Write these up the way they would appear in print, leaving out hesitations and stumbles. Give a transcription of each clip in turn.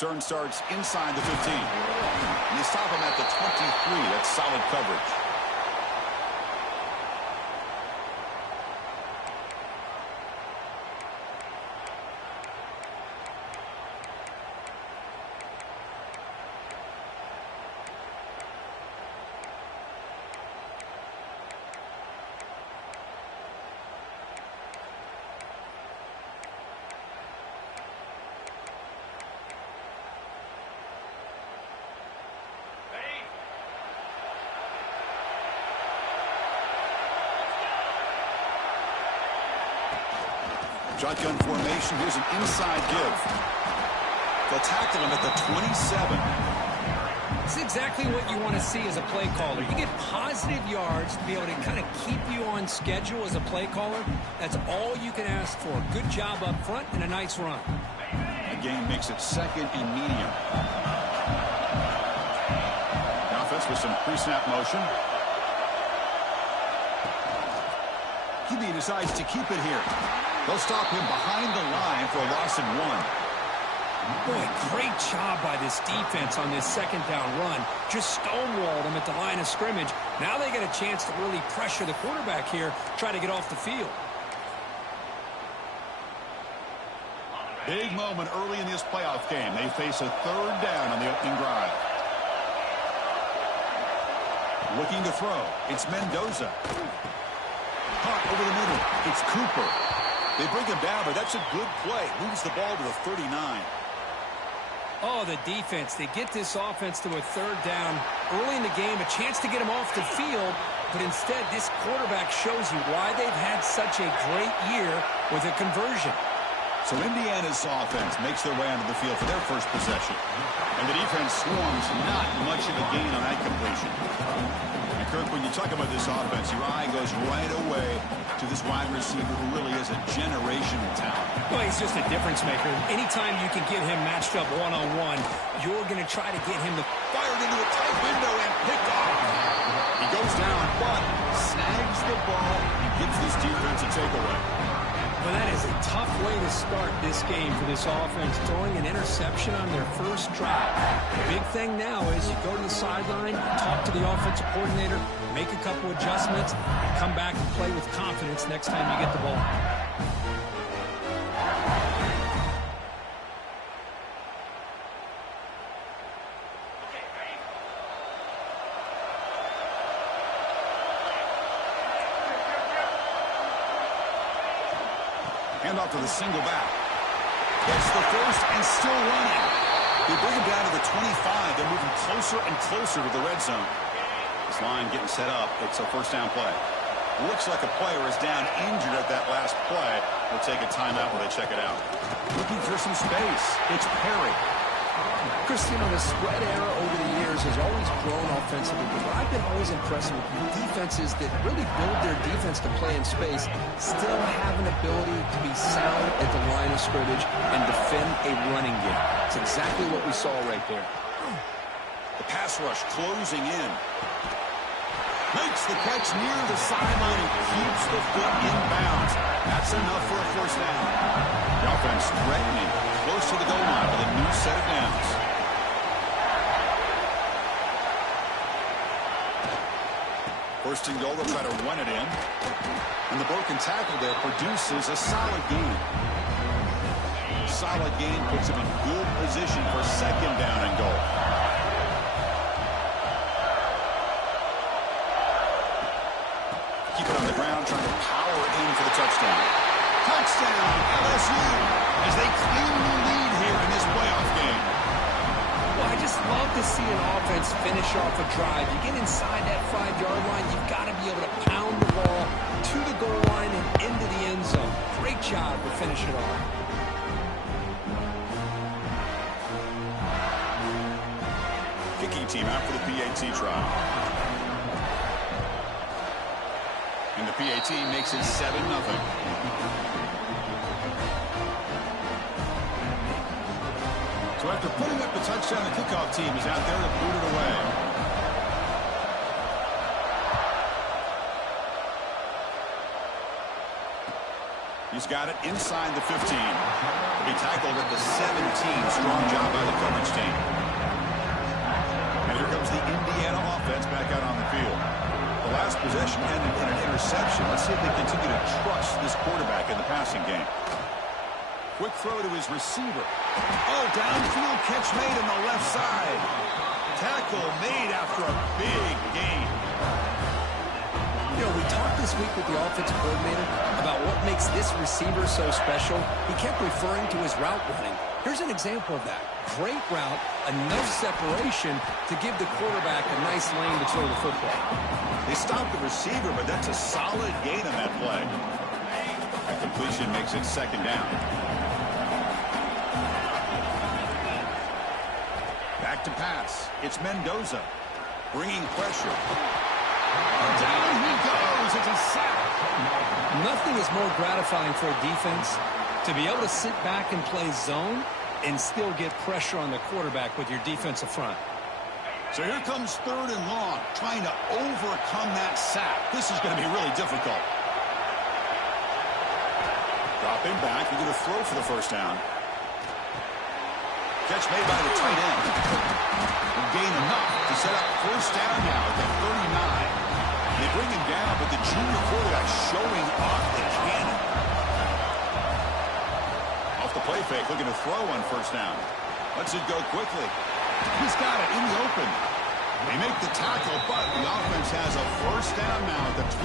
Return starts inside the 15. And you stop him at the 23. That's solid coverage. Shotgun formation. Here's an inside give. They'll tackle him at the 27. It's exactly what you want to see as a play caller. You get positive yards to be able to kind of keep you on schedule as a play caller. That's all you can ask for. Good job up front and a nice run. The game makes it second and medium. The offense with some pre-snap motion. QB decides to keep it here. They'll stop him behind the line for a loss of 1. Boy, great job by this defense on this second down run. Just stonewalled him at the line of scrimmage. Now they get a chance to really pressure the quarterback here, try to get off the field. Big moment early in this playoff game. They face a third down on the opening drive. Looking to throw. It's Mendoza. Caught over the middle. It's Cooper. They bring him down, but that's a good play. Moves the ball to the 39. Oh, the defense. They get this offense to a third down early in the game, a chance to get him off the field, but instead this quarterback shows you why they've had such a great year with a conversion. So Indiana's offense makes their way onto the field for their first possession. And the defense swarms not much of a gain on that completion. And Kirk, when you talk about this offense, your eye goes right away to this wide receiver who really is a generational talent. Well, he's just a difference maker. Anytime you can get him matched up one-on-one, you're going to try to get him to fire into a tight window and pick off. He goes down, but snags the ball and gives this defense a takeaway. Well, that is a tough way to start this game for this offense, throwing an interception on their first drive. The big thing now is you go to the sideline, talk to the offensive coordinator, make a couple adjustments, and come back and play with confidence next time you get the ball. Off to the single back. Gets the first and still running. They bring him down to the 25. They're moving closer and closer to the red zone. This line getting set up. It's a first down play. Looks like a player is down injured at that last play. We'll take a timeout while they check it out. Looking for some space. It's Perry. Chris, you know, the spread era over the years has always grown offensively, but I've been always impressed with defenses that really build their defense to play in space, still have an ability to be sound at the line of scrimmage and defend a running game. It's exactly what we saw right there. The pass rush closing in. Makes the catch near the sideline and keeps the foot in bounds. That's enough for a first down. The offense threatening, close to the goal line with a new set of downs. First and goal, they'll try to run it in. And the broken tackle there produces a solid gain. Solid gain puts him in good position for second down and goal. Keep it on the ground, trying to power in for the touchdown. Touchdown, LSU, as they claim the lead here in this playoff game. Well, I just love to see an offense finish off a drive. You get inside that 5-yard line, you've got to be able to pound the ball to the goal line and into the end zone. Great job to finish it off. Kicking team out for the PAT try. And the PAT makes it 7-0. So after putting up the touchdown, the kickoff team is out there to boot it away. You He's got it inside the 15. He'll be tackled at the 17. Strong job by the coverage team. And here comes the Indiana offense back out on the field. The last possession ended in an interception. Let's see if they continue to trust this quarterback in the passing game. Quick throw to his receiver. Oh, downfield catch made on the left side. Tackle made after a big gain. You know, we talked this week with the offensive coordinator about what makes this receiver so special. He kept referring to his route running. Here's an example of that. Great route, enough separation to give the quarterback a nice lane to throw the football. They stopped the receiver, but that's a solid gain on that play. That completion makes it second down. Back to pass. It's Mendoza bringing pressure. Down he goes. It's a sack. Nothing is more gratifying for a defense to be able to sit back and play zone and still get pressure on the quarterback with your defensive front. So here comes 3rd and long, trying to overcome that sack. This is going to be really difficult. Dropping back, you're going to throw for the first down. Catch made by the tight end. Will gain enough to set up first down now at the 39. They bring him down, but the junior quarterback showing off the cannon. Off the play fake, looking to throw on first down. Lets it go quickly. He's got it in the open. They make the tackle, but the offense has a first down now at the 21.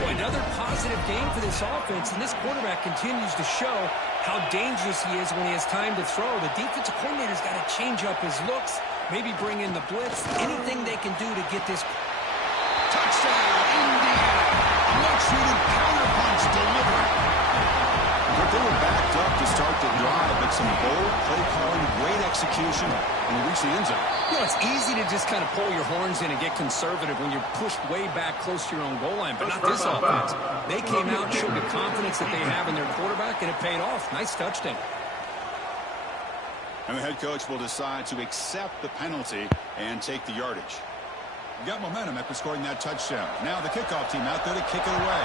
Well, another positive game for this offense, and this quarterback continues to show how dangerous he is when he has time to throw. The defensive coordinator's got to change up his looks, maybe bring in the blitz, anything they can do to get this. Touchdown, Indiana. Much-needed counterpunch delivered. But they were backed up to start the drive, but some bold play calling, great execution, and they reach the end zone. You know, it's easy to just kind of pull your horns in and get conservative when you're pushed way back close to your own goal line, but not this offense. They came out and showed the confidence that they have in their quarterback, and it paid off. Nice touchdown. And the head coach will decide to accept the penalty and take the yardage. You got momentum after scoring that touchdown. Now the kickoff team out there to kick it away.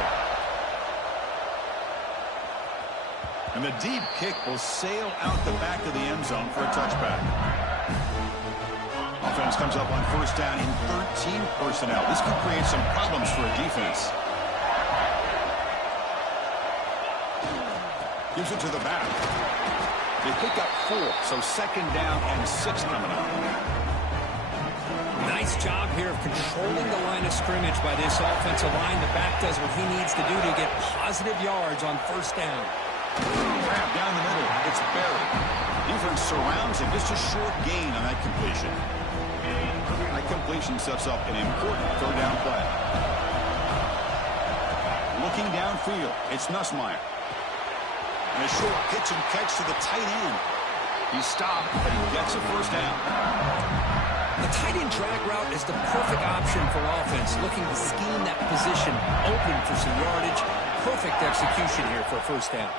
And the deep kick will sail out the back of the end zone for a touchback. Offense comes up on first down in 13 personnel. This could create some problems for a defense. Gives it to the back. They pick up 4, so second down and 6 coming up. Nice job here of controlling the line of scrimmage by this offensive line. The back does what he needs to do to get positive yards on first down. Grab down the middle. It's buried. Defense surrounds him. Just a short gain on that completion. That completion sets up an important third down play. Looking downfield, it's Nussmeier. And a short pitch and catch to the tight end. He stopped, but he gets a first down. The tight end drag route is the perfect option for offense, looking to scheme that position open for some yardage. Perfect execution here for a first down.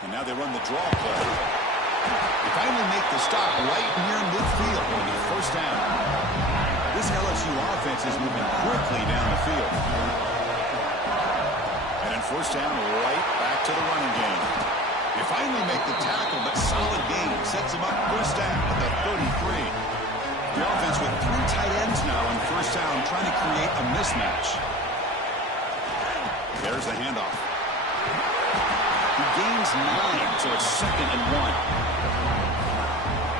And now they run the draw play. They finally make the stop right near midfield. It'll be first down. This LSU offense is moving quickly down the field. And then first down, right back to the running game. They finally make the tackle, but solid gain sets them up first down at the 33. The offense with 3 tight ends now on first down, trying to create a mismatch. There's the handoff. He gains 9, so it's second and 1.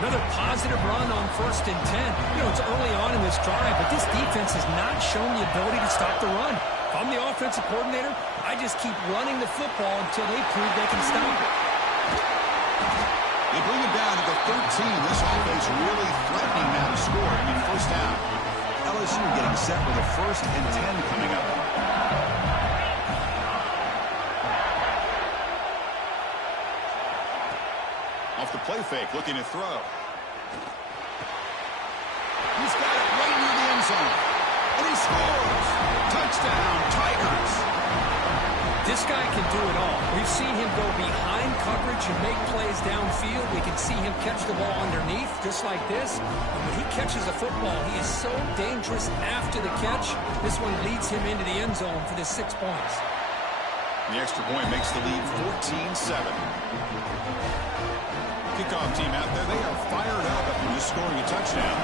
Another positive run on first and 10. You know, it's early on in this drive, but this defense has not shown the ability to stop the run. If I'm the offensive coordinator, I just keep running the football until they prove they can stop it. They bring it down to the 13. This offense really threatening now to score. I mean, first down. LSU getting set with a first and 10 coming up. Off the play fake, looking to throw. He's got it right near the end zone. And he scores. Touchdown, Tigers. This guy can do it all. We've seen him go behind coverage and make plays downfield. We can see him catch the ball underneath, just like this. And when he catches a football, he is so dangerous after the catch. This one leads him into the end zone for the 6 points. The extra point makes the lead 14-7. Kickoff team out there, they are fired up after just scoring a touchdown.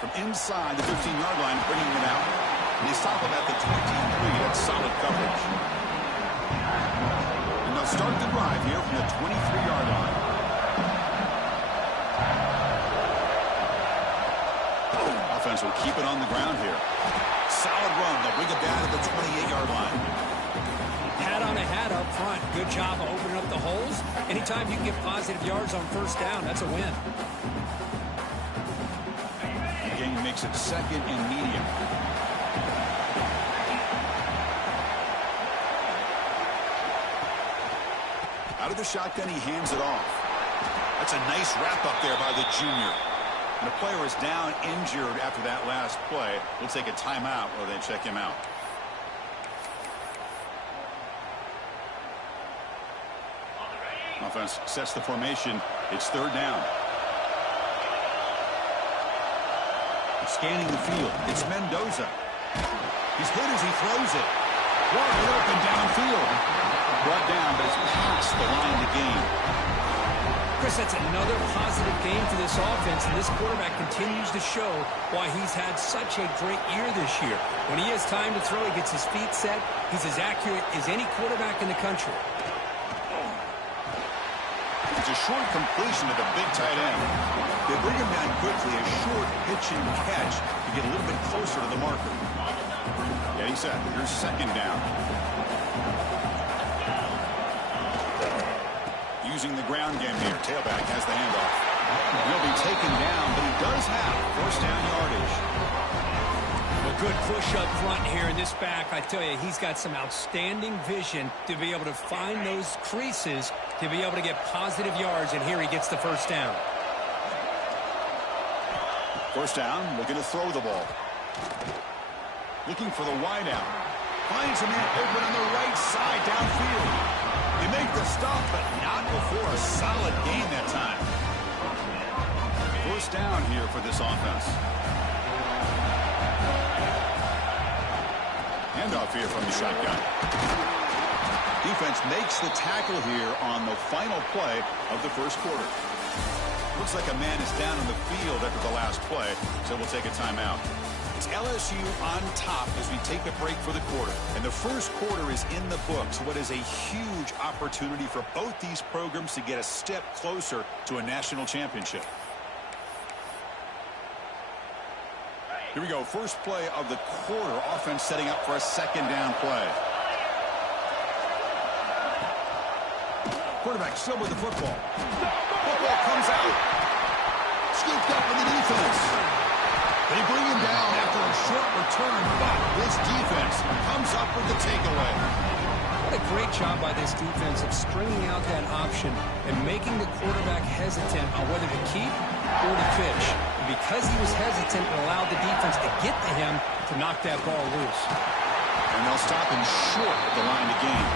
From inside the 15-yard line, bringing it out. And they stop him at the 23. That's solid coverage. And they'll start the drive here from the 23-yard line. Offense will keep it on the ground here. Solid run. They'll bring it down to the 28-yard line. Hat on a hat up front. Good job of opening up the holes. Anytime you can get positive yards on first down, that's a win. The game makes it second and medium. Out of the shotgun, he hands it off. That's a nice wrap up there by the junior. And the player is down injured after that last play. We'll take a timeout while they check him out. Offense sets the formation. It's third down. Scanning the field. It's Mendoza. He's hit as he throws it. Wide open downfield. Brought down, but it's past the line to gain. Chris, that's another positive game for this offense, and this quarterback continues to show why he's had such a great year this year. When he has time to throw, he gets his feet set. He's as accurate as any quarterback in the country. It's a short completion to the big tight end. They bring him down quickly, a short pitch and catch to get a little bit closer to the marker. Yeah, he said, here's second down. Using the ground game here. Tailback has the handoff. He'll be taken down, but he does have first down yardage. Well, good push up front here in this back. I tell you, he's got some outstanding vision to be able to find those creases to be able to get positive yards, and here he gets the first down. First down, looking to throw the ball. Looking for the wide out. Finds a man open on the right side downfield. They make the stop, but not before a solid gain that time. First down here for this offense. Handoff here from the shotgun. Defense makes the tackle here on the final play of the first quarter. Looks like a man is down on the field after the last play, so we'll take a timeout. It's LSU on top as we take a break for the quarter. And the first quarter is in the books. What is a huge opportunity for both these programs to get a step closer to a national championship. Here we go. First play of the quarter. Offense setting up for a second down play. Quarterback still with the football. Football comes out. Scooped up in the defense. They bring him down after a short return, but this defense comes up with the takeaway. What a great job by this defense of stringing out that option and making the quarterback hesitant on whether to keep or to pitch. And because he was hesitant, it allowed the defense to get to him to knock that ball loose. And they'll stop him short of the line to gain.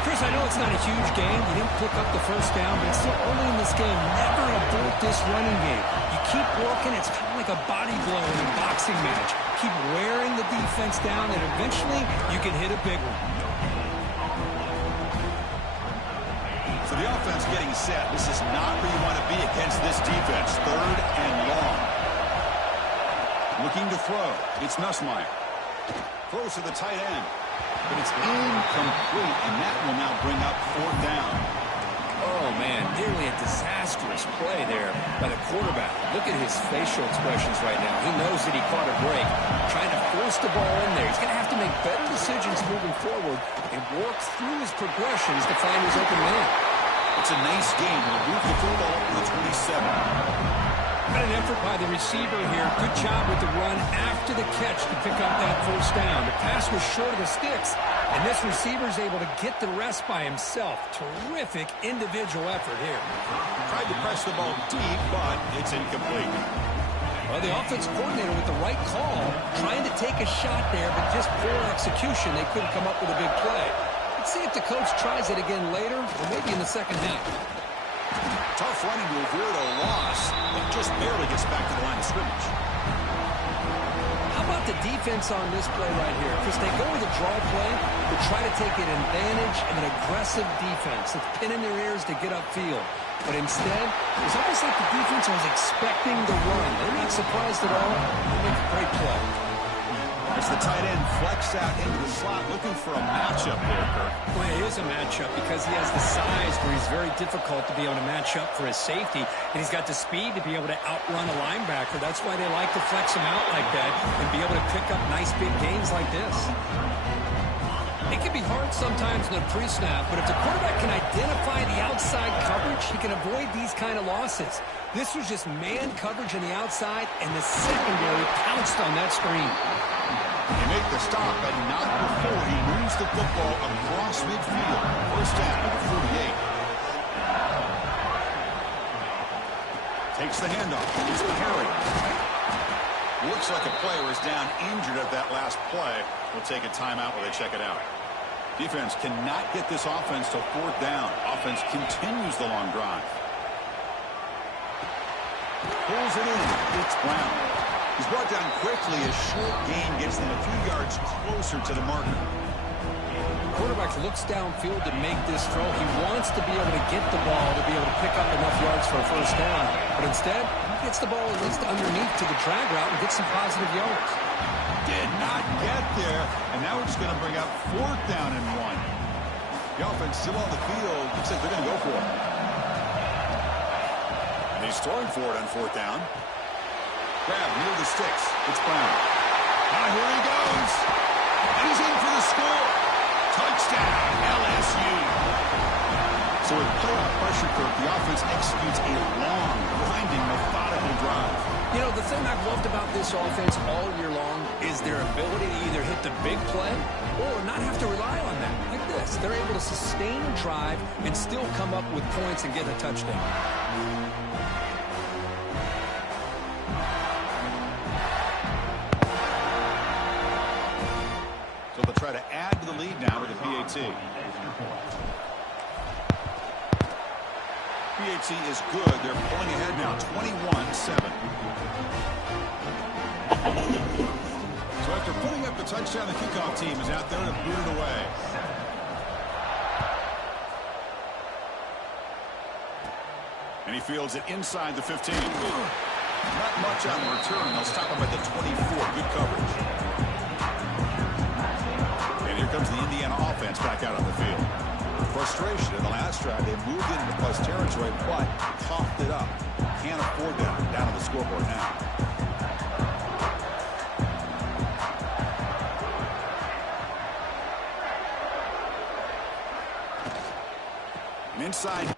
Chris, I know it's not a huge game. You didn't pick up the first down, but it's still early in this game. Never abort this running game. You keep working. It's kind of like a body blow in a boxing match. Keep wearing the defense down, and eventually you can hit a big one. So the offense getting set. This is not where you want to be against this defense. Third and long. Looking to throw. It's Nussmeier. Throws to the tight end. But it's incomplete, and that will now bring up fourth down. Oh, man, nearly a disastrous play there by the quarterback. Look at his facial expressions right now. He knows that he caught a break, trying to force the ball in there. He's going to have to make better decisions moving forward and work through his progressions to find his open man. It's a nice game. He'll move the football up to the 27. What an effort by the receiver here. Good job with the run after the catch to pick up that first down. The pass was short of the sticks, and this receiver is able to get the rest by himself. Terrific individual effort here. Tried to press the ball deep, but it's incomplete. Well, the offense coordinator with the right call, trying to take a shot there, but just poor execution. They couldn't come up with a big play. Let's see if the coach tries it again later, or maybe in the second half. Tough running to avoid a loss, but just barely gets back to the line of scrimmage. How about the defense on this play right here? Because they go with a draw play to try to take an advantage of an aggressive defense. It's pinning their ears to get upfield. But instead, it's almost like the defense was expecting the run. They're not surprised at all. They make a great play. As the tight end flex out into the slot, looking for a matchup there, Kirk. Well, it is a matchup because he has the size where he's very difficult to be able to match up for his safety, and he's got the speed to be able to outrun a linebacker. That's why they like to flex him out like that and be able to pick up nice big gains like this. It can be hard sometimes in a pre-snap, but if the quarterback can identify the outside coverage, he can avoid these kind of losses. This was just man coverage on the outside, and the secondary pounced on that screen. They make the stop, but not before he moves the football across midfield. First down at the 48. Takes the handoff. It's Perry. Looks like a player is down injured at that last play. We'll take a timeout while they check it out. Defense cannot get this offense to fourth down. Offense continues the long drive. Pulls it in. It's Brown. He's brought down quickly. A short gain gets them a few yards closer to the marker. Quarterback looks downfield to make this throw. He wants to be able to get the ball to be able to pick up enough yards for a first down. But instead, he gets the ball at least underneath to the drag route and gets some positive yards. Did not get there. And now we're just going to bring up fourth down and 1. The offense still on the field. Looks like they're going to go for it. And he's throwing for it on fourth down. Grab near the sticks. It's Brown. Now here he goes. And he's in for the score. Touchdown, LSU. So with playoff pressure, Kirk, the offense executes a long, grinding, methodical drive. You know, the thing I've loved about this offense all year long is their ability to either hit the big play or not have to rely on that. Like this. They're able to sustain a drive and still come up with points and get a touchdown. So they'll try to add to the lead now with the PAT. PAT is good. They're pulling ahead now, 21-7. So after putting up the touchdown, the kickoff team is out there to boot it away. And he fields it inside the 15. Not much on the return. They'll stop him at the 24. Good coverage. Here comes the Indiana offense back out on the field. Frustration in the last drive. They moved into plus territory, but coughed it up. Can't afford that. Down on the scoreboard now. And inside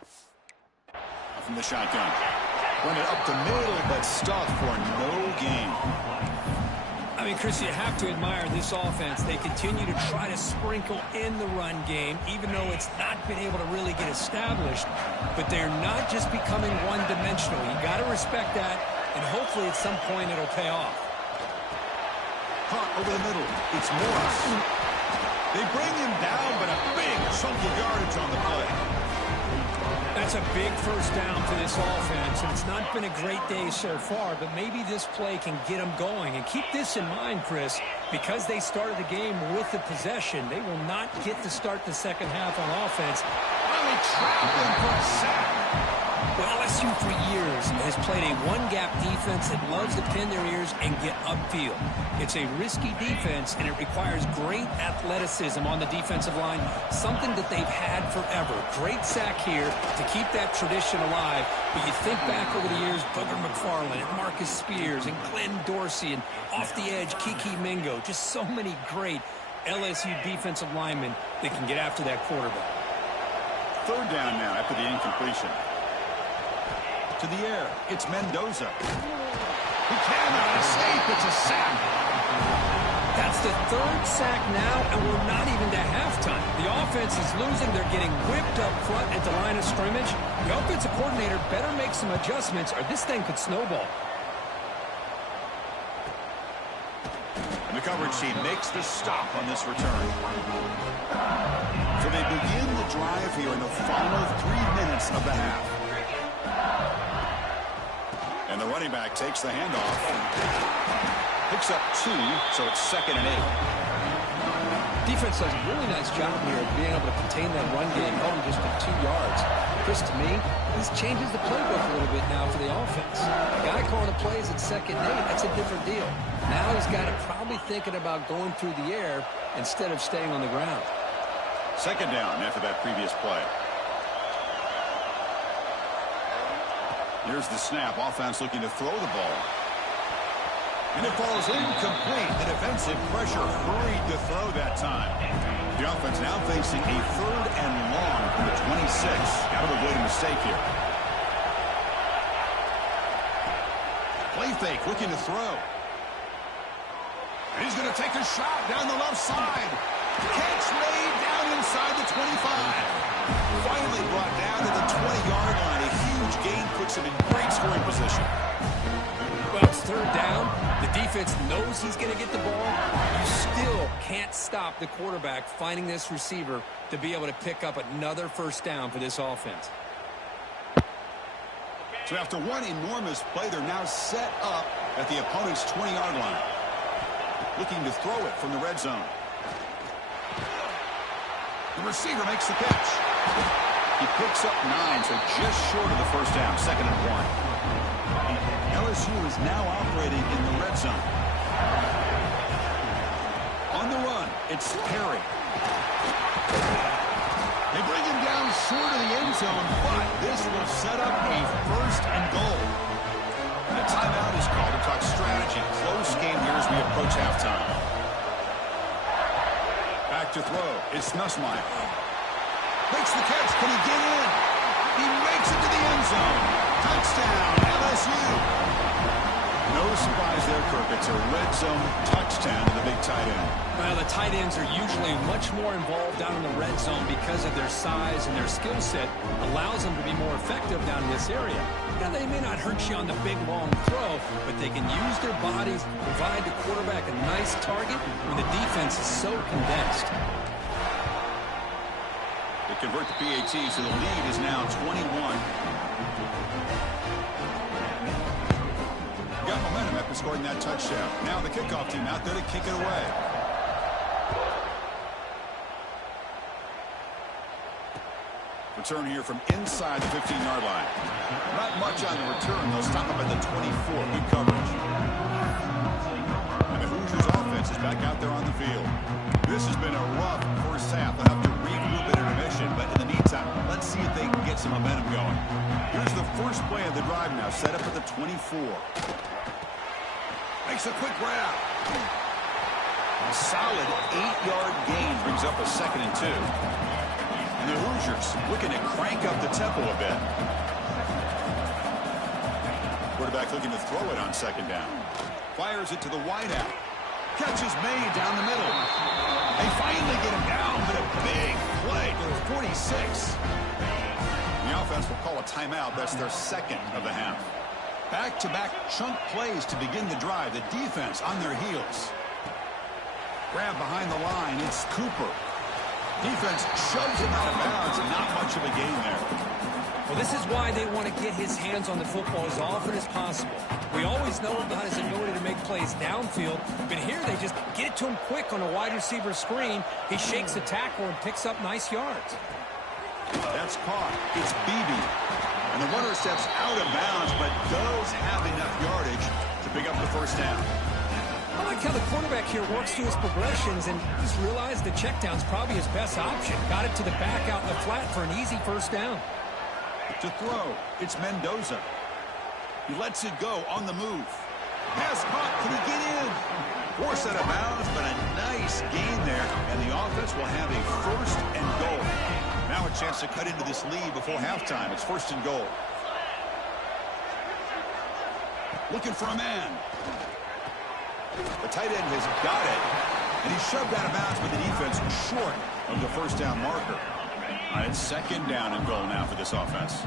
from the shotgun. Run it up the middle, but stuffed for no gain. I mean, Chris, you have to admire this offense. They continue to try to sprinkle in the run game, even though it's not been able to really get established. But they're not just becoming one-dimensional. You got to respect that, and hopefully at some point it'll pay off. Hunt over the middle. It's Morris. They bring him down, but a big chunk of yardage on the play. That's a big first down for this offense, and it's not been a great day so far, but maybe this play can get them going. And keep this in mind, Chris, because they started the game with the possession, they will not get to start the second half on offense. Really trapped him for a sack. Well, LSU for years has played a one-gap defense that loves to pin their ears and get upfield. It's a risky defense, and it requires great athleticism on the defensive line, something that they've had forever. Great sack here to keep that tradition alive. But you think back over the years, Booger McFarland and Marcus Spears and Glenn Dorsey and off the edge, Kiki Mingo. Just so many great LSU defensive linemen that can get after that quarterback. Third down now after the incompletion. To the air. It's Mendoza. He cannot escape. It's a sack. That's the third sack now, and we're not even to halftime. The offense is losing. They're getting whipped up front at the line of scrimmage. The offensive coordinator better make some adjustments, or this thing could snowball. And the coverage team makes the stop on this return. So they begin the drive here in the final 3 minutes of the half. And the running back takes the handoff. Picks up 2, so it's 2nd and 8. Defense does a really nice job here of being able to contain that run game, held just to 2 yards. Chris, to me, this changes the playbook a little bit now for the offense. The guy calling the plays at 2nd and 8, that's a different deal. Now he's got to probably thinking about going through the air instead of staying on the ground. 2nd down after that previous play. Here's the snap. Offense looking to throw the ball. And it falls incomplete. The defensive pressure hurried to throw that time. The offense now facing a 3rd and long from the 26. Got to avoid a mistake here. Play fake, looking to throw. And he's going to take a shot down the left side. Catch made down inside the 25. Finally brought down to the 20-yard line. A huge gain puts him in great scoring position. Well, it's 3rd down. The defense knows he's going to get the ball. You still can't stop the quarterback finding this receiver to be able to pick up another 1st down for this offense. So after one enormous play, they're now set up at the opponent's 20-yard line. Looking to throw it from the red zone. The receiver makes the catch. He picks up 9, so just short of the 1st down, 2nd and 1. LSU is now operating in the red zone. On the run, it's Perry. They bring him down short of the end zone, but this will set up a 1st and goal. And a timeout is called to talk strategy. Close game here as we approach halftime. Back to throw. It's Nussmeier. Makes the catch. Can he get in? He makes it to the end zone. Touchdown, LSU. No surprise there, Kirk. It's a red zone touchdown to the big tight end. Well, the tight ends are usually much more involved down in the red zone because of their size and their skill set allows them to be more effective down in this area. Now, they may not hurt you on the big, long throw, but they can use their bodies, provide the quarterback a nice target when the defense is so condensed. They convert the PAT, so the lead is now 21. Got momentum after scoring that touchdown. Now the kickoff team out there to kick it away. Return here from inside the 15-yard line. Not much on the return. They'll stop him at the 24. Good coverage. And the Hoosiers offense is back out there on the field. This has been a rough first half. They'll have to regroup at intermission, but in the meantime, let's see if they can get some momentum going. Here's the first play of the drive now, set up at the 24. Makes a quick grab. A solid 8-yard gain brings up a 2nd and 2. And the Hoosiers looking to crank up the tempo a bit. Quarterback looking to throw it on 2nd down. Fires it to the wideout. Catch is made down the middle. They finally get him down, but a big play to the 46. The offense will call a timeout. That's their 2nd of the half. Back-to-back chunk plays to begin the drive. The defense on their heels. Grab behind the line. It's Cooper. Defense shoves him out of bounds. Not much of a gain there. Well, this is why they want to get his hands on the football as often as possible. We always know about his ability to make plays downfield, but here they just get it to him quick on a wide receiver screen. He shakes the tackle and picks up nice yards. That's caught. It's Beebe. And the runner steps out of bounds, but does have enough yardage to pick up the 1st down. I like how the quarterback here works through his progressions and just realized the check down's probably his best option. Got it to the back out in the flat for an easy 1st down. To throw, it's Mendoza. He lets it go on the move. Pass caught. Can he get in? Forced out of bounds, but a nice gain there, and the offense will have a 1st and goal. Now a chance to cut into this lead before halftime. It's 1st and goal. Looking for a man. The tight end has got it, and he's shoved out of bounds with the defense short of the 1st down marker. All right, it's 2nd down and goal now for this offense.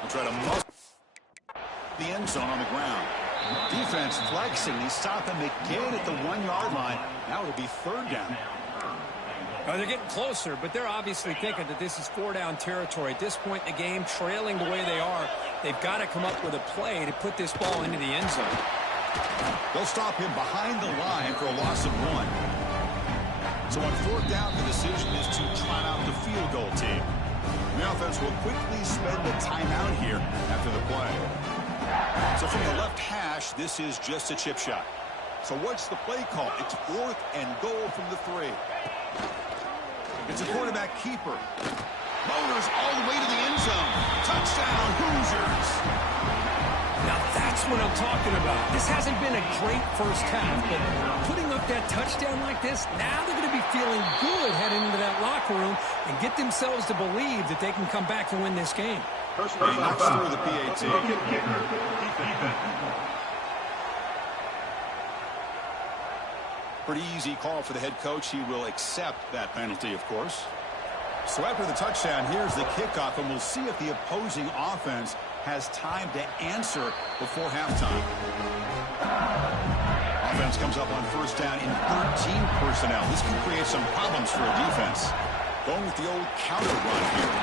We'll try to muscle the end zone on the ground. Defense flexing. They stop him again at the 1-yard line. Now it'll be 3rd down. They're getting closer, but they're obviously thinking that this is four-down territory. At this point in the game, trailing the way they are, they've got to come up with a play to put this ball into the end zone. They'll stop him behind the line for a loss of 1. So on fourth down, the decision is to try out the field goal team. The offense will quickly spend a timeout here after the play. So from the left hash, this is just a chip shot. So what's the play call? It's 4th and goal from the 3. It's a quarterback keeper. Motors all the way to the end zone. Touchdown, Hoosiers. Now that's what I'm talking about. This hasn't been a great first half, but putting up that touchdown like this, now they're going to be feeling good heading into that locker room and get themselves to believe that they can come back and win this game. He knocks through the PAT. Pretty easy call for the head coach. He will accept that penalty, of course. So after the touchdown, here's the kickoff, and we'll see if the opposing offense has time to answer before halftime. Offense comes up on first down in 13 personnel. This can create some problems for a defense. Going with the old counter run here.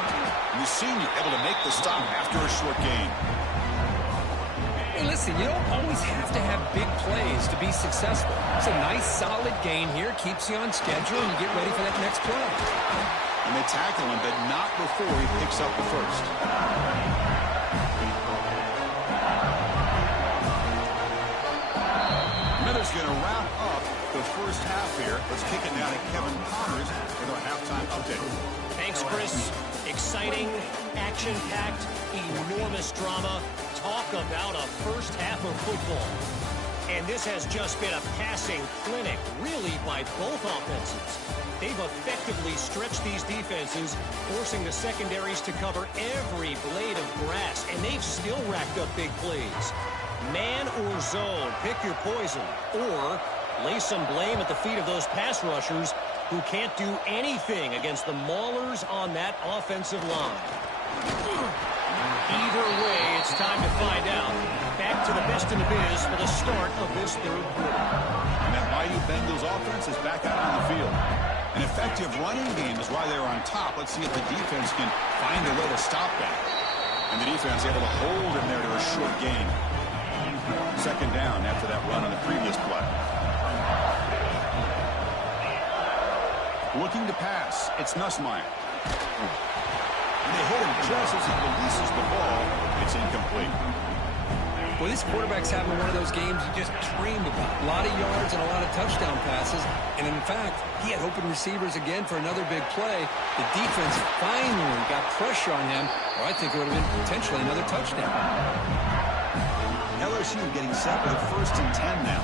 And the senior able to make the stop after a short gain. Hey, listen, you don't always have to have big plays to be successful. It's a nice, solid gain here. Keeps you on schedule, and you get ready for that next play. And they tackle him, but not before he picks up the first. Miller's going to wrap up the first half here. Let's kick it now to Kevin Connors with our halftime update. Thanks, Chris. Exciting, action-packed, enormous drama. Talk about a first half of football. And this has just been a passing clinic, really, by both offenses. They've effectively stretched these defenses, forcing the secondaries to cover every blade of grass, and they've still racked up big plays. Man or zone, pick your poison, or lay some blame at the feet of those pass rushers who can't do anything against the maulers on that offensive line. Either way, it's time to find out. Back to the best in the biz for the start of this third quarter. And that Bayou Bengals offense is back out on the field. An effective running game is why they're on top. Let's see if the defense can find a way to stop that. And the defense able to hold him there to a short gain. Second down after that run on the previous play. Looking to pass. It's Nussmeier. And they hit him just as he releases the ball. It's incomplete. Well, this quarterback's having one of those games you just dreamed about. A lot of yards and a lot of touchdown passes. And in fact, he had open receivers again for another big play. The defense finally got pressure on him, or I think it would have been potentially another touchdown. LSU getting set with a 1st and 10 now.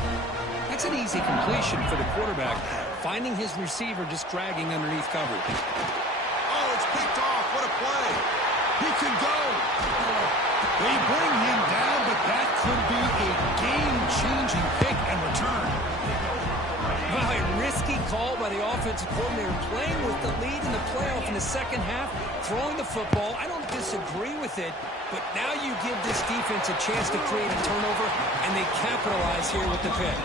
That's an easy completion for the quarterback. Finding his receiver just dragging underneath coverage. Oh, it's picked off. What a play. He can go. They bring him down, but that could be a game-changing pick and return. Well, a risky call by the offensive coordinator, playing with the lead in the playoff in the second half, throwing the football. I don't disagree with it, but now you give this defense a chance to create a turnover, and they capitalize here with the pick.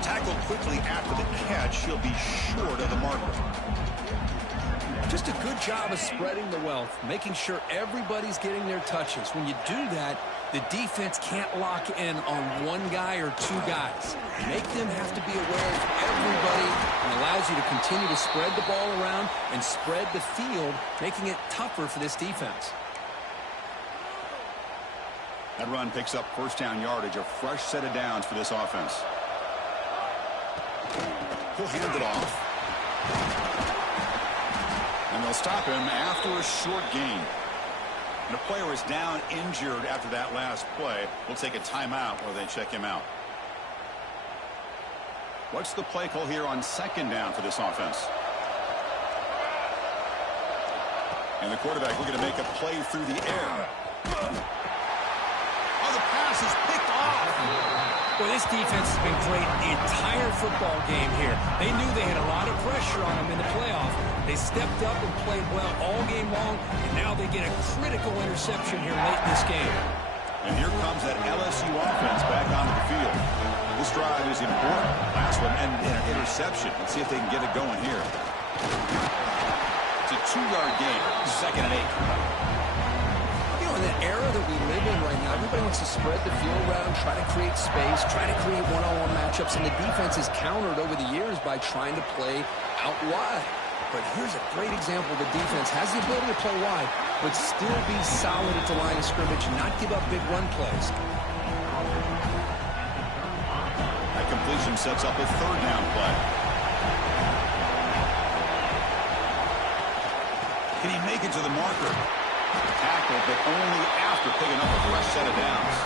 Tackled quickly after the catch. He'll be short of the marker. Just a good job of spreading the wealth, making sure everybody's getting their touches. When you do that, the defense can't lock in on one guy or two guys. Make them have to be aware of everybody, and allows you to continue to spread the ball around and spread the field, making it tougher for this defense. That run picks up first down yardage, a fresh set of downs for this offense. He'll hand it off. And they'll stop him after a short gain. And a player is down injured after that last play. We'll take a timeout while they check him out. What's the play call here on second down for this offense? And the quarterback looking to make a play through the air. Oh, the pass is picked off. Well, this defense has been great the entire football game here. They knew they had a lot of pressure on them in the playoff. They stepped up and played well all game long, and now they get a critical interception here late in this game. And here comes that LSU offense back onto the field. This drive is important. Last one ended in an interception. Let's see if they can get it going here. It's a 2-yard gain. 2nd and 8. You know, in the era that we live in right now, everybody wants to spread the field around, try to create space, try to create one-on-one matchups, and the defense is countered over the years by trying to play out wide. But here's a great example. The defense has the ability to play wide, but still be solid at the line of scrimmage and not give up big run plays. That completion sets up a 3rd down play. Can he make it to the marker? Tackle, but only after picking up a fresh set of downs.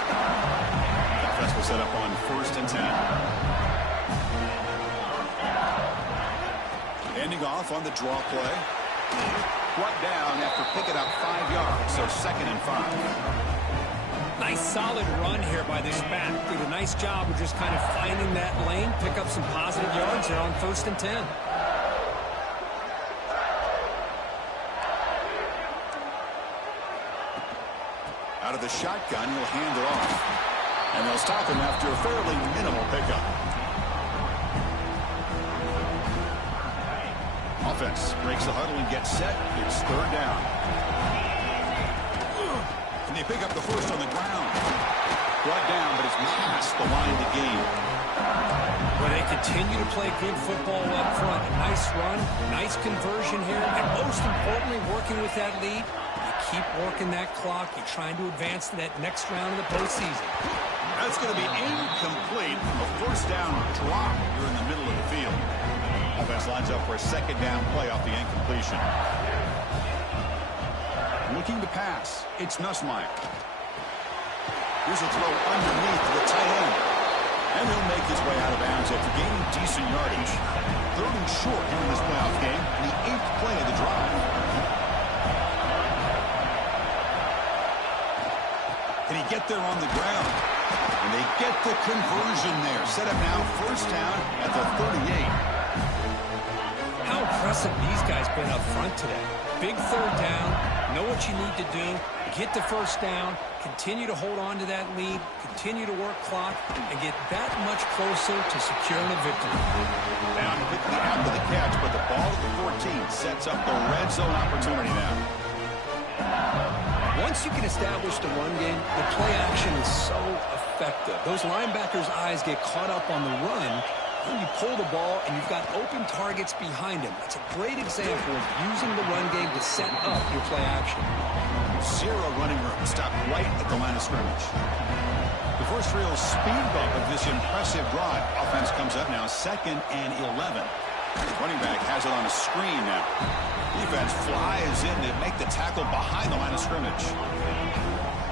Offense will set up on 1st and 10. Ending off on the draw play. Brought down after picking up 5 yards, so 2nd and 5. Nice solid run here by this back. Did a nice job of just kind of finding that lane, pick up some positive yards there on 1st and 10. Out of the shotgun, he'll hand it off. And they'll stop him after a fairly minimal pickup. Offense breaks the huddle and gets set. It's 3rd down. And they pick up the 1st on the ground. Brought down, but it's past the line to gain. Well, they continue to play good football up front. A nice run, nice conversion here, and most importantly, working with that lead. You keep working that clock. You're trying to advance to that next round of the postseason. That's going to be incomplete. A 1st down drop here in the middle of the field. Offense lines up for a 2nd down play off the incompletion. Looking to pass. It's Nussmeier. Here's a throw underneath to the tight end. And he'll make his way out of bounds after gaining decent yardage. 3rd and short here in this playoff game. The 8th play of the drive. Can he get there on the ground? And they get the conversion there. Set up now 1st down at the 38. How impressive these guys been up front today. Big 3rd down, know what you need to do, get the 1st down, continue to hold on to that lead, continue to work clock, and get that much closer to securing a victory. Down quickly after the catch, but the ball at the 14 sets up the red zone opportunity now. Once you can establish the run game, the play action is so effective. Those linebackers' eyes get caught up on the run. When you pull the ball and you've got open targets behind him. It's a great example of using the run game to set up your play action. 0 running room. Stopped right at the line of scrimmage. The first real speed bump of this impressive drive. Offense comes up now 2nd and 11. Running back has it on a screen now. Defense flies in to make the tackle behind the line of scrimmage.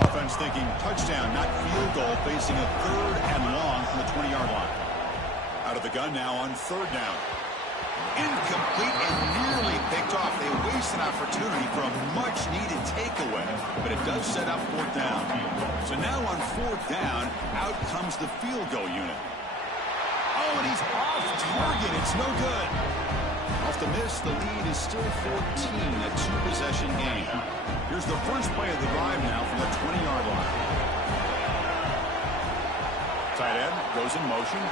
Offense thinking touchdown, not field goal, facing a 3rd and long from the 20-yard line. Out of the gun now on 3rd down. Incomplete and nearly picked off. They waste an opportunity for a much-needed takeaway, but it does set up 4th down. So now on 4th down, out comes the field goal unit. Oh, and he's off target. It's no good. Off the miss, the lead is still 14, a 2-possession game. Here's the first play of the drive now from the 20-yard line. Tight end goes in motion.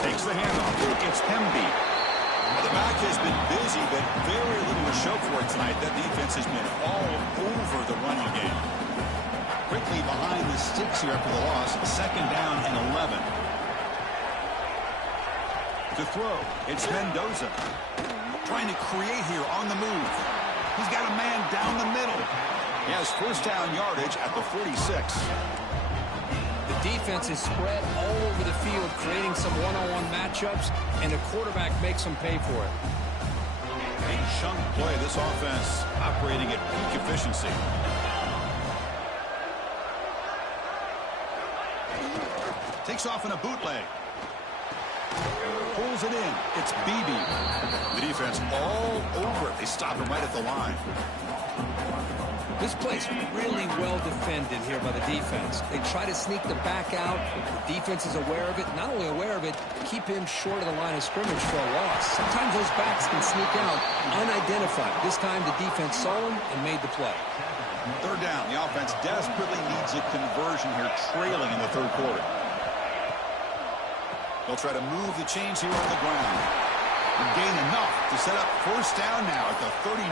Takes the handoff. It's Hemby. Well, the back has been busy, but very little to show for it tonight. That defense has been all over the running game. Quickly behind the sticks here after the loss. 2nd down and 11. To throw, it's Mendoza. Trying to create here on the move. He's got a man down the middle. He has 1st down yardage at the 46. The defense is spread all over the field, creating some one-on-one matchups, and the quarterback makes them pay for it. A chunk play, this offense operating at peak efficiency. Takes off in a bootleg. Pulls it in. It's Beebe. The defense all over it. They stop him right at the line. This play's really well defended here by the defense. They try to sneak the back out. The defense is aware of it. Not only aware of it, keep him short of the line of scrimmage for a loss. Sometimes those backs can sneak out unidentified. This time the defense saw him and made the play. 3rd down. The offense desperately needs a conversion here, trailing in the 3rd quarter. They'll try to move the chains here on the ground. And gain enough to set up first down now at the 39.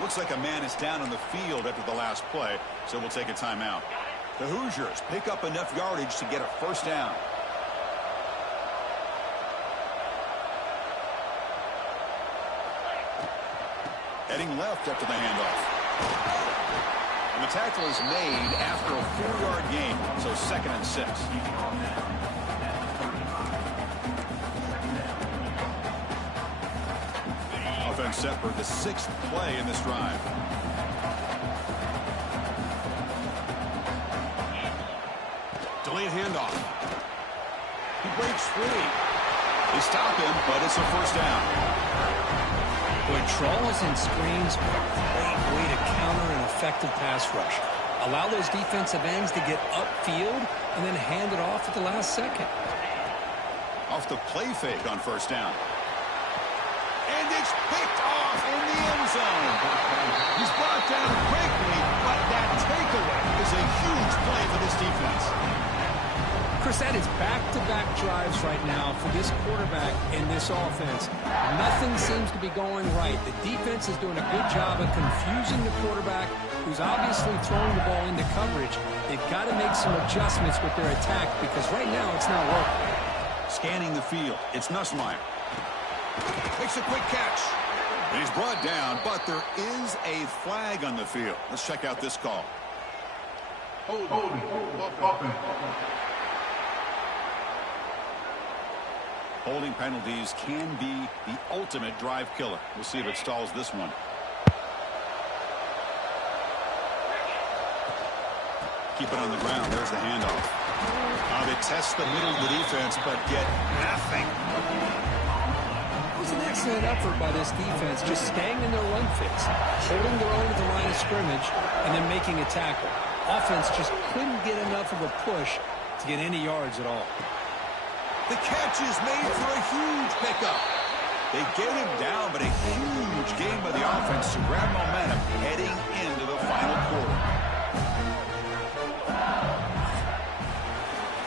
Looks like a man is down on the field after the last play, so we'll take a timeout. The Hoosiers pick up enough yardage to get a first down. Heading left after the handoff. And the tackle is made after a 4-yard gain, so 2nd and 6. Offense set for the 6th play in this drive. Delayed handoff. He breaks free. They stop him, but it's a first down. Boy, draws and screens are a great way to counter an effective pass rush. Allow those defensive ends to get upfield and then hand it off at the last second. Off the play fake on first down. And it's picked off in the end zone. He's brought down quickly, but that takeaway is a huge play for this defense. Chris, that is back-to-back drives right now for this quarterback and this offense. Nothing seems to be going right. The defense is doing a good job of confusing the quarterback, who's obviously throwing the ball into coverage. They've got to make some adjustments with their attack because right now it's not working. Scanning the field, it's Nussmeier. Makes a quick catch. And he's brought down, but there is a flag on the field. Let's check out this call. Holding penalties can be the ultimate drive killer. We'll see if it stalls this one. Keep it on the ground. There's the handoff. They test the middle of the defense, but get nothing. It was an excellent effort by this defense, just staying in their run fits, holding their own at the line of scrimmage, and then making a tackle. Offense just couldn't get enough of a push to get any yards at all. The catch is made for a huge pickup. They get him down, but a huge gain by the offense to grab momentum heading into the final quarter.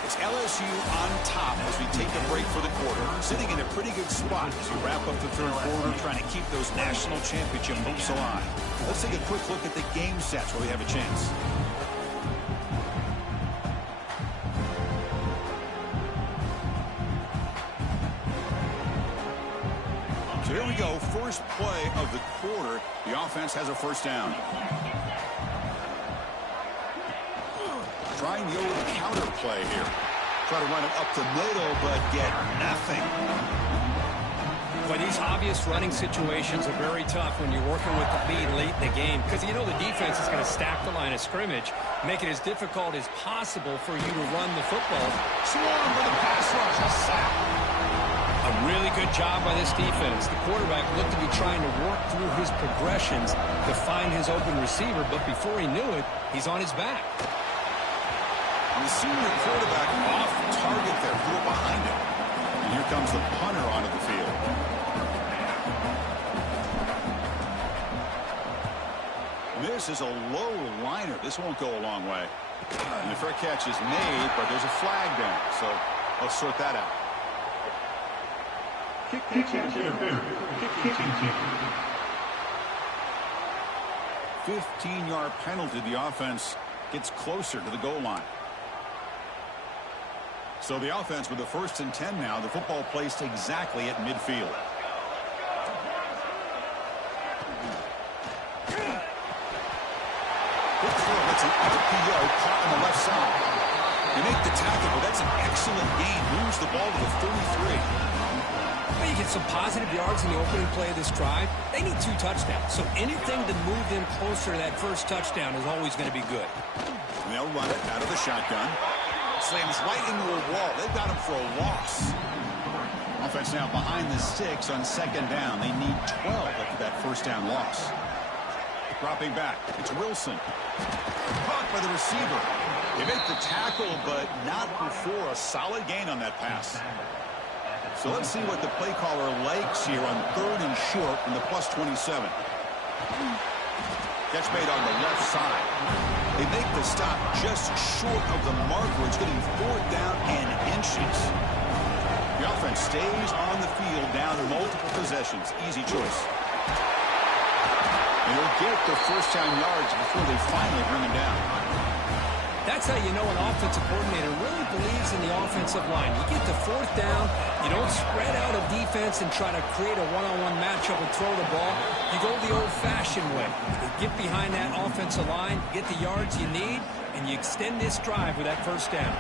It's LSU on top as we take a break for the quarter, sitting in a pretty good spot as we wrap up the third quarter, trying to keep those national championship hopes alive. Let's take a quick look at the game stats where we have a chance. So here we go, first play of the quarter. The offense has a first down. Trying the old counter play here. Try to run it up the middle, but get nothing. Boy, these obvious running situations are very tough when you're working with the lead late in the game because you know the defense is going to stack the line of scrimmage, make it as difficult as possible for you to run the football. Swarm for the pass rush, a sack. A really good job by this defense. The quarterback looked to be trying to work through his progressions to find his open receiver, but before he knew it, he's on his back. And the senior quarterback off target there, threw it behind him. And here comes the punter onto the field. This is a low liner. This won't go a long way. And the fair catch is made, but there's a flag down. So let's sort that out. 15-yard penalty. The offense gets closer to the goal line. So the offense with the 1st and 10 now. The football placed exactly at midfield. Quick throw. That's an RPO caught on the left side. They make the tackle, but that's an excellent gain. Moves the ball to the 33. Well, you get some positive yards in the opening play of this drive. They need 2 touchdowns, so anything to move them closer to that first touchdown is always going to be good. And they'll run it out of the shotgun. Slams right into a wall. They've got him for a loss. Offense now behind the 6 on 2nd down. They need 12 after that first down loss. Dropping back. It's Wilson. Caught by the receiver. They make the tackle, but not before a solid gain on that pass. So let's see what the play caller likes here on 3rd and short from the +27. Catch made on the left side. They make the stop just short of the marker. It's getting 4th down and inches. The offense stays on the field down multiple possessions. Easy choice. And he'll get the first down yards before they finally bring him down. That's how you know an offensive coordinator really believes in the offensive line. You get to fourth down, you don't spread out a defense and try to create a one-on-one matchup and throw the ball. You go the old-fashioned way. You get behind that offensive line, get the yards you need, and you extend this drive with that first down.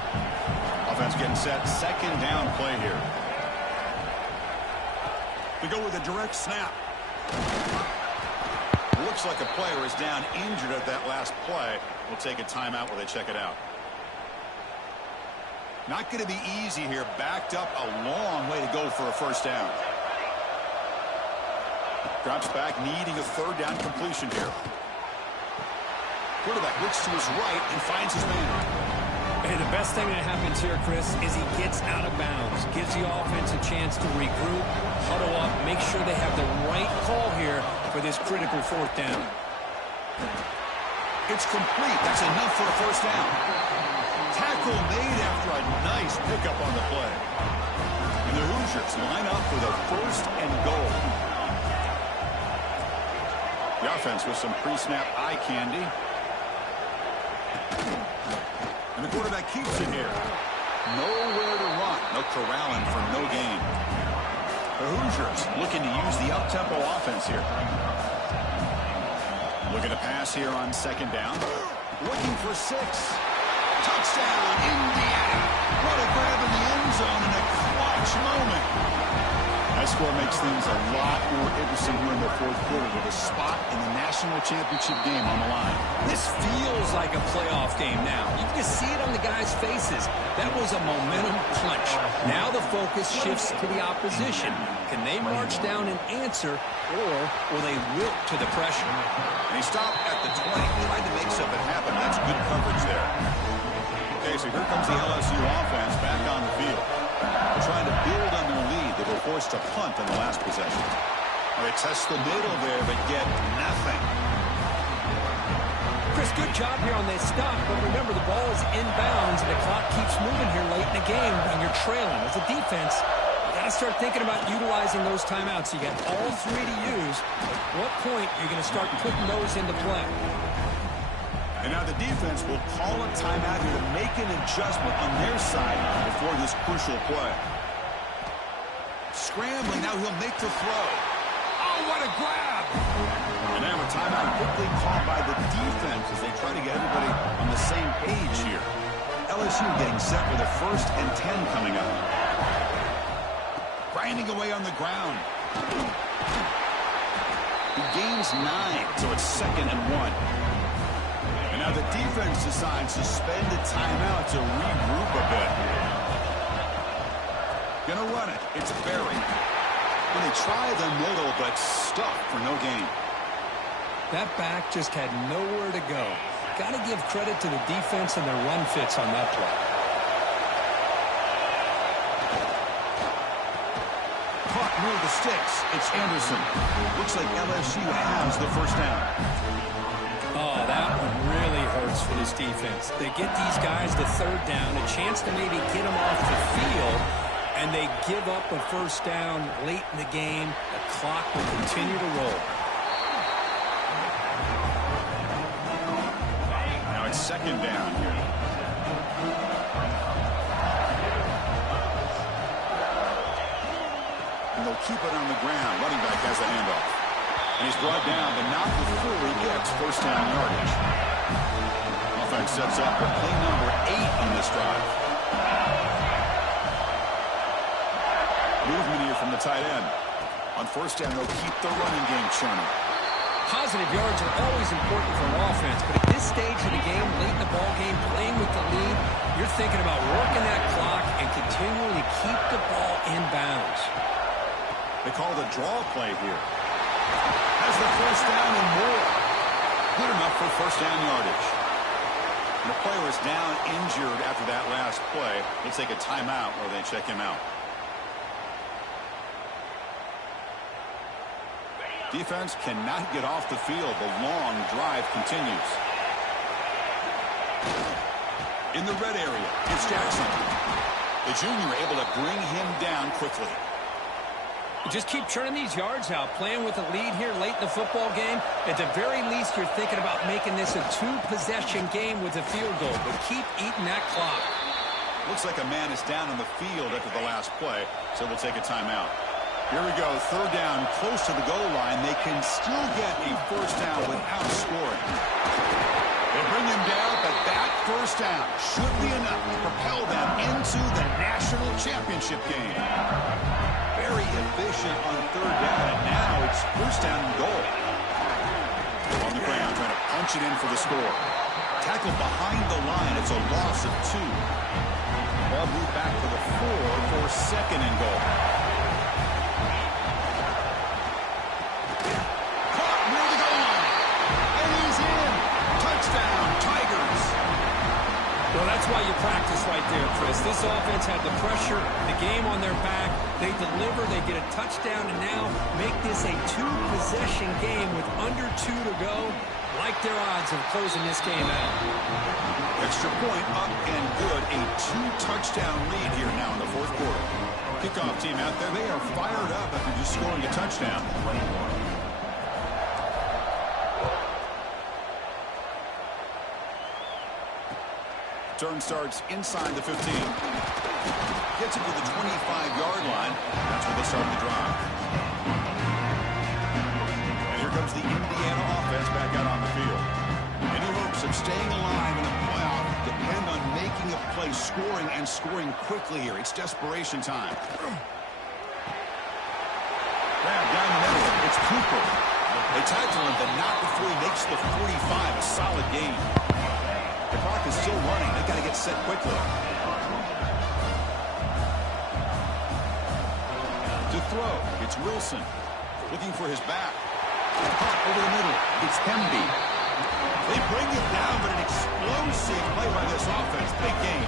Offense getting set. Second down play here. We go with a direct snap. Looks like a player is down injured at that last play. We'll take a timeout while they check it out. Not going to be easy here. Backed up a long way to go for a first down. Drops back, needing a third down completion here. Quarterback looks to his right and finds his man. Hey, the best thing that happens here, Chris, is he gets out of bounds, gives the offense a chance to regroup, huddle up, make sure they have the right call here for this critical fourth down. It's complete. That's enough for a first down. Tackle made after a nice pickup on the play. And the Hoosiers line up for the first and goal. The offense with some pre-snap eye candy. And the quarterback keeps it here. Nowhere to run. No corralling for no gain. The Hoosiers looking to use the up-tempo offense here. Looking to pass here on second down. Looking for 6. Touchdown, Indiana. What a grab in the end zone in a clutch moment. That score makes things a lot more interesting here in the fourth quarter with a spot in the national championship game on the line. This feels like a playoff game now. You can just see it on the guys' faces. That was a momentum punch. Now the focus shifts to the opposition. Can they march down and answer, or will they wilt to the pressure? And he stopped at the 20, tried to make something happen. That's good coverage there. Okay, so here comes the LSU offense back on the field. They're trying to build on their lead. They were forced to punt in the last possession. They test the middle there, but get nothing. Chris, good job here on this stop, but remember the ball is inbounds and the clock keeps moving here late in the game and you're trailing. As a defense, you got to start thinking about utilizing those timeouts. You got all 3 to use. At what point are you going to start putting those into play? And now the defense will call a timeout here to make an adjustment on their side before this crucial play. Scrambling, now he'll make the throw. Oh, what a grab! And now a timeout quickly called by the defense as they try to get everybody on the same page here. LSU getting set with a 1st and 10 coming up. Grinding away on the ground. He gains 9, so it's 2nd and 1. Now the defense decides to spend a timeout to regroup a bit. Gonna run it. It's Berry. And they try the middle, but stuck for no gain. That back just had nowhere to go. Got to give credit to the defense and their run fits on that play. Caught near the sticks. It's Anderson. Looks like LSU has the first down. Oh, that one really hurts for this defense. They get these guys the 3rd down, a chance to maybe get them off the field, and they give up a first down late in the game. The clock will continue to roll. Now it's 2nd down here. And they'll keep it on the ground. Running back has the handoff. And he's brought down, but not before he gets first down yardage. Offense sets up for play number 8 on this drive. Movement here from the tight end. On first down, they'll keep the running game churning. Positive yards are always important for an offense, but at this stage of the game, late in the ball game, playing with the lead, you're thinking about working that clock and continuing to keep the ball in bounds. They call the draw play here. Has the first down and more. Good enough for first down yardage. And the player is down injured after that last play. We'll take a timeout while they check him out. Defense cannot get off the field. The long drive continues. In the red area, it's Jackson. The junior able to bring him down quickly. Just keep churning these yards out, playing with a lead here late in the football game. At the very least, you're thinking about making this a two-possession game with a field goal, but keep eating that clock. Looks like a man is down on the field after the last play, so we'll take a timeout. Here we go, third down, close to the goal line. They can still get a first down without scoring. They bring him down, but that first down should be enough to propel them into the national championship game. Very efficient on third down, and now it's first down and goal. On the ground, trying to punch it in for the score. Tackled behind the line, it's a loss of 2. Ball moved back to the 4 for second and goal. Caught near the goal line, and he's in. Touchdown, Tigers. Well, that's why you practice right there, Chris. This offense had the pressure, the game on their back. They deliver, they get a touchdown, and now make this a two-possession game with under 2 to go. Like their odds of closing this game out. Extra point up and good. A 2-touchdown lead here now in the fourth quarter. Kickoff team out there. They are fired up after just scoring a touchdown. Turn starts inside the 15. Gets it to the 25-yard line. That's where they start the drive. And here comes the Indiana offense back out on the field. Any hopes of staying alive in the playoff depend on making a play, scoring, and scoring quickly here. It's desperation time. Grab down the middle. It's Cooper. They tackle him, but not before he makes the 45. A solid game. The clock is still running. They've got to get set quickly. To throw, it's Wilson. Looking for his back. Over the middle, it's Hemby. They bring it down, but an explosive play by this offense. Big game.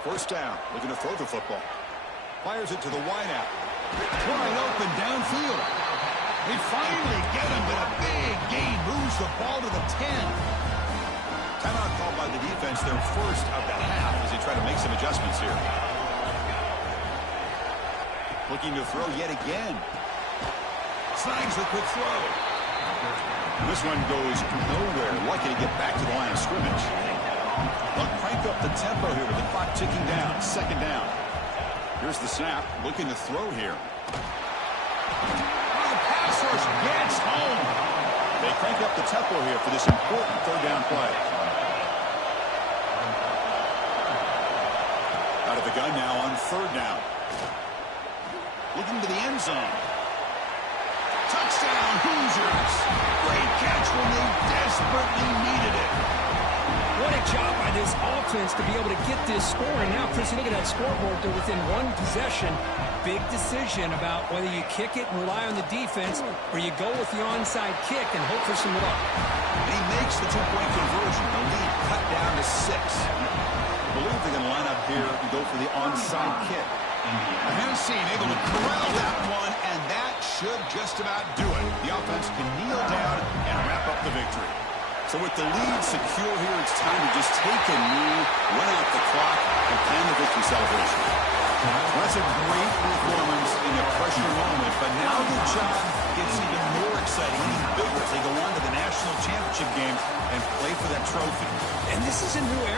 First down, looking to throw the football. Fires it to the wideout. Wide open downfield. They finally get him, but a big gain moves the ball to the 10. Timeout called by the defense, their first of the half, as they try to make some adjustments here. Looking to throw yet again. Snags the quick throw. And this one goes nowhere. Lucky to get back to the line of scrimmage. They'll crank up the tempo here with the clock ticking down. Second down. Here's the snap. Looking to throw here. Gets home. They crank up the tempo here for this important third down play. Out of the gun now on third down. Looking to the end zone. Touchdown, Hoosiers. Great catch when they desperately needed it. What a job by this offense to be able to get this score. And now, Chris, you look at that scoreboard. They're within one possession. Big decision about whether you kick it and rely on the defense or you go with the onside kick and hope for some luck. And he makes the two-point conversion. The lead cut down to 6. I believe they're going to line up here and go for the onside kick. Hennessy able to corral that one, and that should just about do it. The offense can kneel down and wrap up the victory. So with the lead secure here, it's time to just take a knee, run out the clock, and plan the victory celebration. Well, that's a great performance in a pressure moment, but now the job gets even more exciting, even bigger as they go on to the national championship game and play for that trophy. And this is a new era.